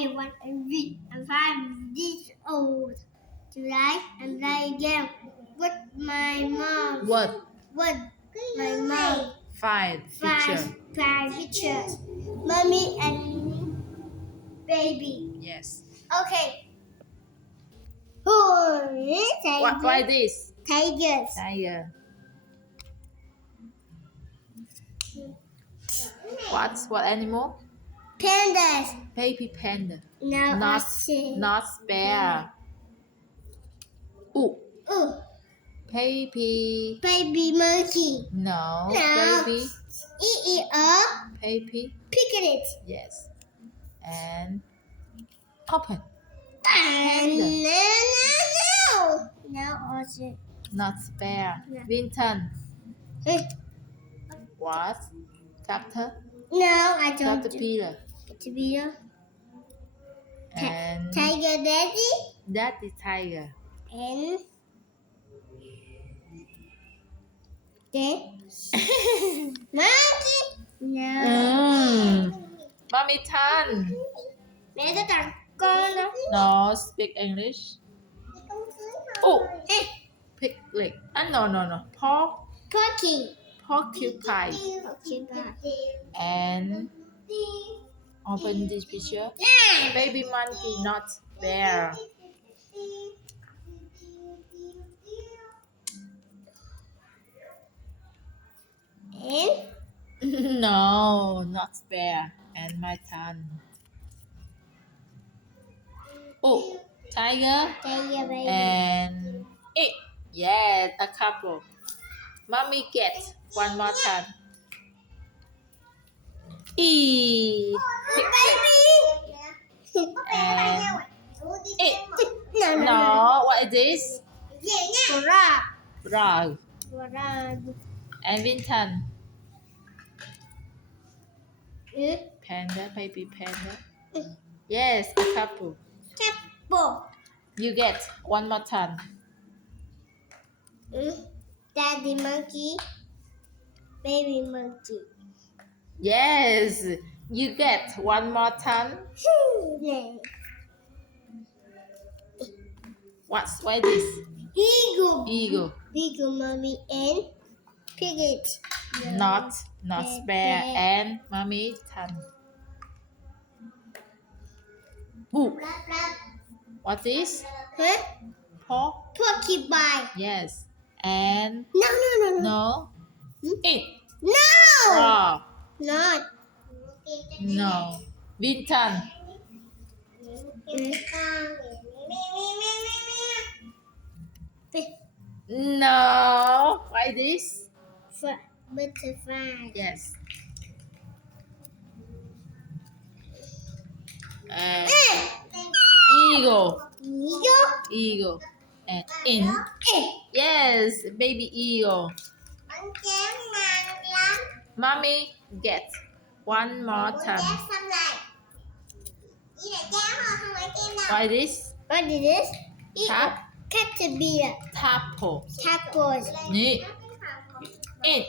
I'm 5 years old. Today I'm playing game with my mom. What? With my mom. Five picture. Five pictures. Mommy and baby. Yes. Okay. Who is tiger? Why this? Tigers. Tiger. What animal? Pandas. Baby panda. No, Not bear. Ooh. Ooh. Baby. Baby monkey. No. No. Baby. Baby. Picnic. Yes. And open. No, also. Not bear. Yeah. Winton. What? No, I don't. Caterpillar. Caterpillar. And Tiger daddy. that is tiger. And then monkey. No. Mommy Tan. Mẹ sẽ tặng con đó. No, speak English. Oh, piglet. No. Porky. Porcupine. And open this picture. Yeah. Baby monkey, not bear. And No, not bear. And my turn. Oh, tiger. tiger baby. And it. Yes, a couple. Mommy get one more time. E. Baby. And it. No. No, what is this? Frog. Frog. Frog. And Winton. Ừ. Panda, baby panda. Yes, a couple. Apple. You get one more time. Daddy monkey. Baby monkey. Yes, you get one more time. Why this? Eagle. Eagle. Eagle mommy and piglet. Not bear and mommy tan. Ooh, what is? Huh? Porcupine. Yes. And No. no. It. No. Raw. Not. No. Winton. No. Why this? Butterfly. Yes. And eagle. Eagle. And in. Yes, baby eagle. Mommy get one more time. Why this? What is this? Tap. Caterpillar. Tapo. Tacos. นี่ it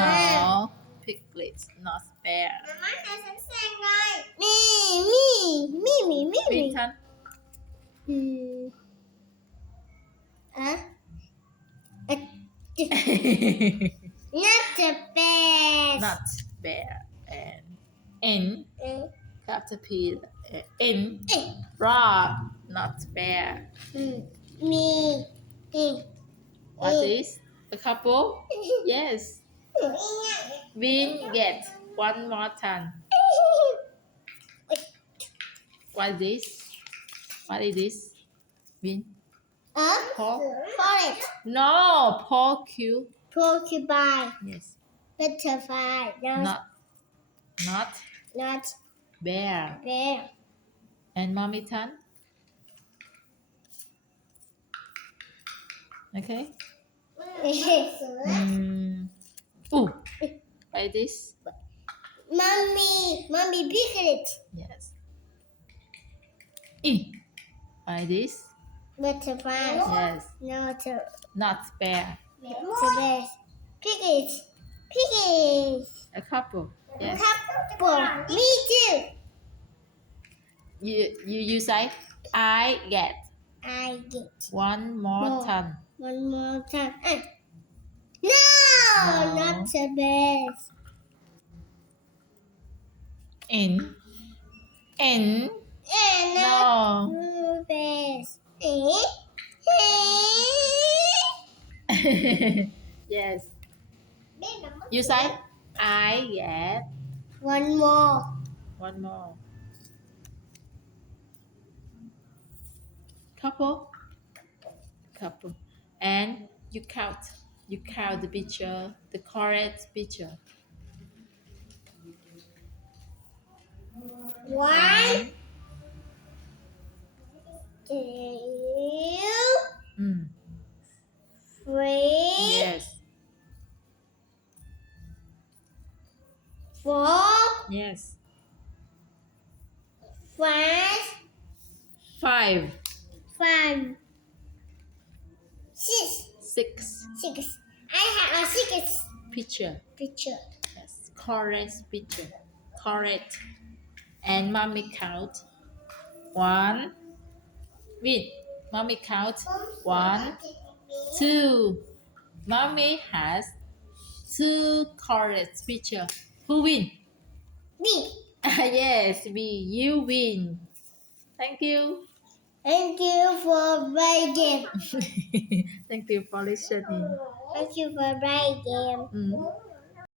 no piglet not bear มี Winton อะnot the best. not bear and in caterpillar in frog not bear Me. what is a couple yes win get one more time what is this win Forest. no Porcupine. yes Butterfly. not Not bear bear. and mommy tan okay ooh like this Mommy piglet. yes like this Butterfly. yes not bear The best. Piglet. a couple yes Couple. Me too. You say I get I get one more More. ton. one more time. No, No. not the best. In And not no. the best. Yes. You say I get One more. one more. Couple. And you count. You count the picture, the correct picture. One, two, Mm. three, Yes. four, Yes. 5, 5, 5, 6, 6 6. I have a 6 picture. picture. Yes. Correct picture. Correct. And mommy count. 1. Wait. Mommy count. 1, 2. Mommy has 2 correct picture. Who win? Me. Yes, we. You win. Thank you. Thank you for playing. Thank you for listening. Thank you for playing. Mm.